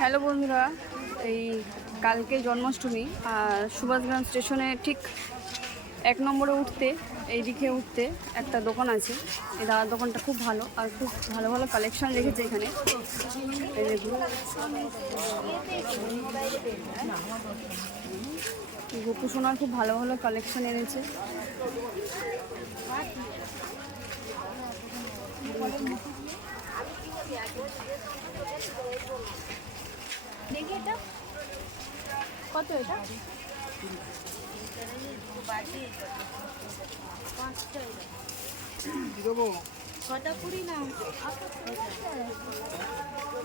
Hello বন্ধুরা, এই কালকে জন্মাষ্টমী আর সুভাষগ্রাম স্টেশনে ঠিক 1 নম্বরে উঠতে এইদিকে উঠতে একটা দোকান আছে। এই দাদার দোকানটা খুব ভালো আর খুব ভালো ভালো কালেকশন রেখেছে এখানে। এই দেখুন, গোপু সোনার খুব ভালো ভালো কালেকশন এনেছে। দেখি এটা কত? এটা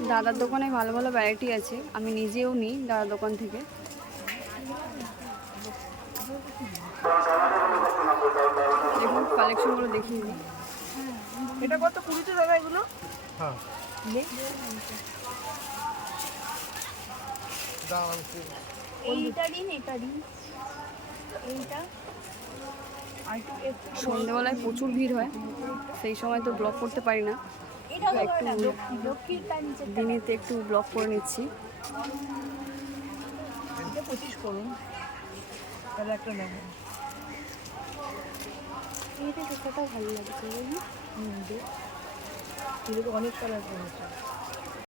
দাদার দোকানে ভালো ভালো ভ্যারাইটি আছে, আমি নিজেও নিই দাদার দোকান থেকে। দেখুন কালেকশনগুলো দেখিয়ে দিই। এটা কত? 20 দাদা এগুলো? হ্যাঁ। এইটা দিন, এটা দিন, এইটা। সন্ধ্যেবেলায় প্রচুর ভিড় হয়, সেই সময় তো ব্লগ করতে পারি না, একটু দিনেতে একটু ব্লগ করে নিচ্ছি। 25 করুন, তাহলে একটা নেব। এইটা কতটা ভালো লাগছে, অনেক কালার করেছে।